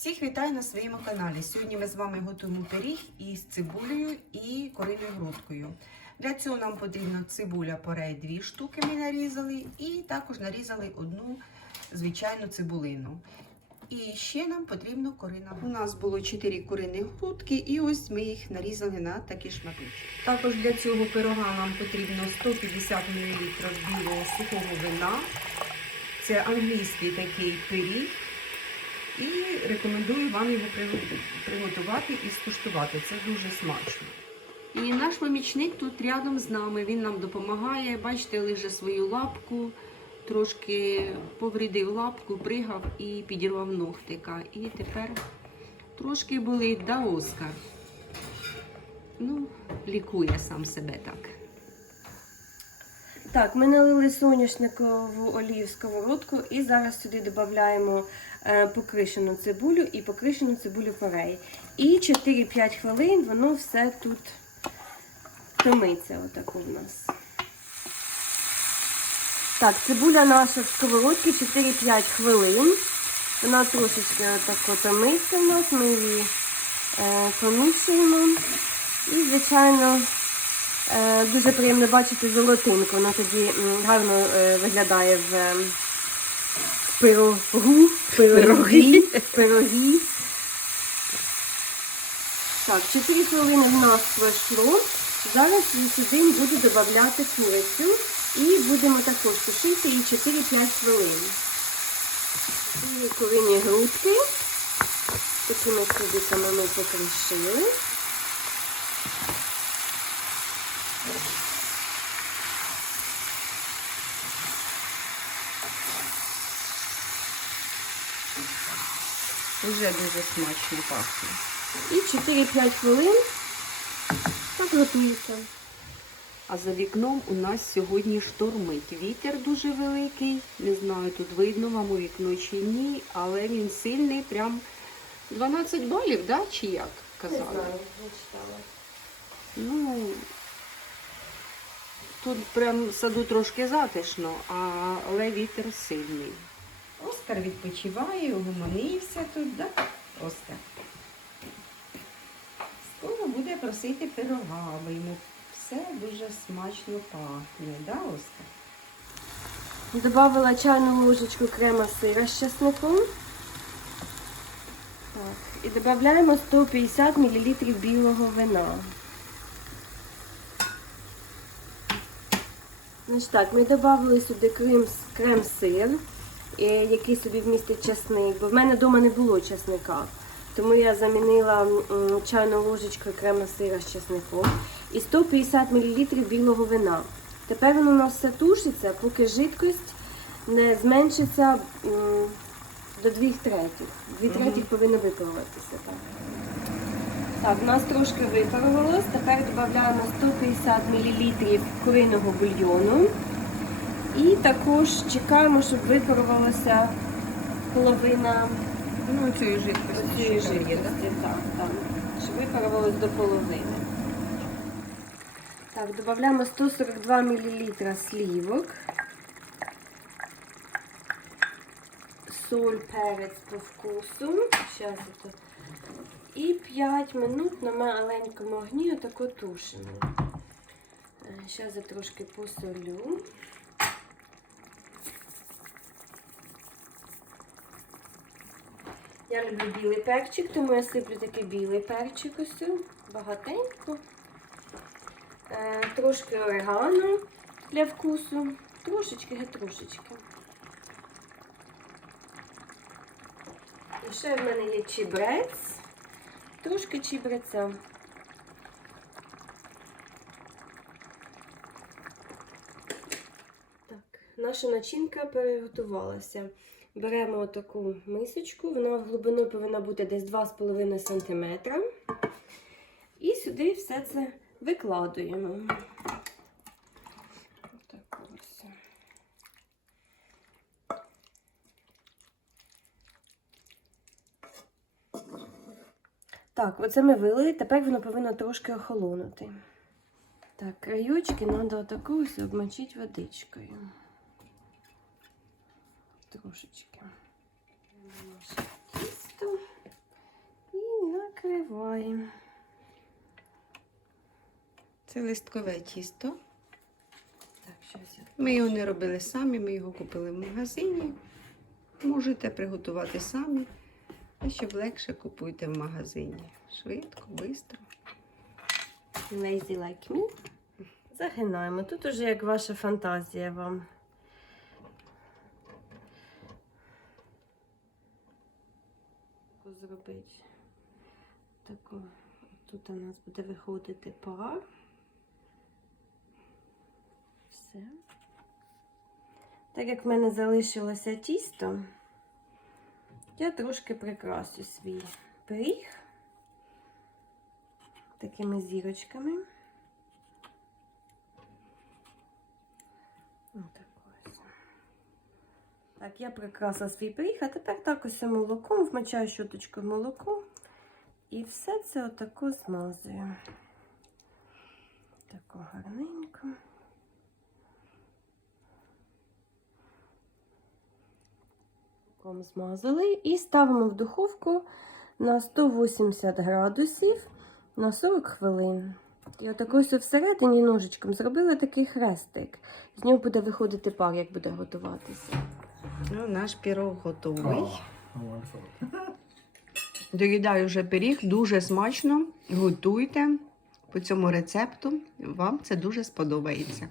Всіх вітаю на своєму каналі. Сьогодні ми з вами готуємо пиріг із цибулею і коринною грудкою. Для цього нам потрібно цибуля порей 2 штуки ми нарізали, і також нарізали одну звичайну цибулину. І ще нам потрібно корина. У нас було 4 курині грудки, і ось ми їх нарізали на такі шматочки. Також для цього пирога нам потрібно 150 мл білого сухого вина. Це англійський такий пиріг. І рекомендую вам його приготувати і скуштувати. Це дуже смачно. І наш помічник тут рядом з нами. Він нам допомагає. Бачите, лиже свою лапку, трошки повредив лапку, пригав і підірвав ногтика. І тепер трошки болить, да, Оскар? Ну, лікує сам себе так. Так, ми налили соняшникову олію в сковородку і зараз сюди додаємо е, покришену цибулю і покришену цибулю порей. І 4-5 хвилин воно все тут томиться. Отако в нас. Так, цибуля наша в сковородці 4-5 хвилин. Вона трошечки отако томиться в нас, ми її е, помішуємо. І, звичайно, Е, Дуже приємно бачити золотинку. Вона тоді гарно е, виглядає в е, пирогу, пирогі, пирогі. Так, 4 хвилини в нас пройшло. Зараз я сюди буду додати курицю і будемо також тушити її 4-5 хвилин. І курині грудки. Такими кубиками ми покришили. Уже дуже смачно пахне. І 4-5 хвилин так готується. А за вікном у нас сьогодні штормить. Вітер дуже великий. Не знаю, тут видно вам у вікно чи ні, але він сильний, прям 12 балів, да? чи як казали? не читала. Ну, тут прям в саду трошки затишно, але вітер сильний. Оскар відпочиває, угомонився тут, да? Оскар. Скоро буде просити пирога, бо йому все дуже смачно пахне, да, Оскар? Добавила чайну ложечку крема сира з чесником. Так. І додаємо 150 мл білого вина. Значить так, ми додали сюди крем, крем-сир, е, який собі вмістить чесник, бо в мене вдома не було чесника. Тому я замінила чайну ложечку крема сира з чесником і 150 мл білого вина. Тепер воно у нас все тушиться, поки жидкость не зменшиться до 2 третіх. 2 третіх повинно випаруватися. Так. у нас трошки випарувалось. Тепер додаємо 150 мл куриного бульйону. І також чекаємо, щоб випарувалася половина Ну, цієї жидкості. цієї жидкості. Так, так. Щоб випарувалось до половини. Так, додаємо 142 мл слівок. Соль, перець по вкусу. Щас это. І 5 минут на маленькому огні отако тушимо. Зараз я трошки посолю. Я люблю білий перчик, тому я сиплю такий білий перчик ось цю, багатенько. Е, трошки орегано для вкусу. Трошечки, трошечки. І ще в мене є чебрець. Трошки чебреця. Так, наша начинка переготувалася. Беремо таку мисочку, вона в глибину повинна бути десь 2,5 см. І сюди все це викладуємо. Так, оце ми вили, тепер воно повинно трошки охолонути. Так, краючки треба отаку ось обмочити водичкою. Трошечки. Тісто і накриваємо. Це листкове тісто. Ми його не робили самі, ми його купили в магазині. Можете приготувати самі. А щоб легше купуйте в магазині. Швидко, швидко. Lazy like me. Загинаємо. Тут уже як ваша фантазія вам. Зробити. Таку. Тут у нас буде виходити пар. Все. Так як в мене залишилося тісто, я трошки прикрасю свій пиріг такими зірочками. Отак ось. Так, я прикрасила свій пиріг, а тепер так ось молоком, вмочаю щоточку молоко. І все це отако змазую. Тако гарненько. Молоком змазали і ставимо в духовку на 180 градусів на 40 хвилин. І отак ось всередині ножичком зробила такий хрестик. З нього буде виходити пар, як буде готуватися. Ну, наш пірог готовий. Доїдаю вже пиріг, дуже смачно. Готуйте по цьому рецепту. Вам це дуже сподобається.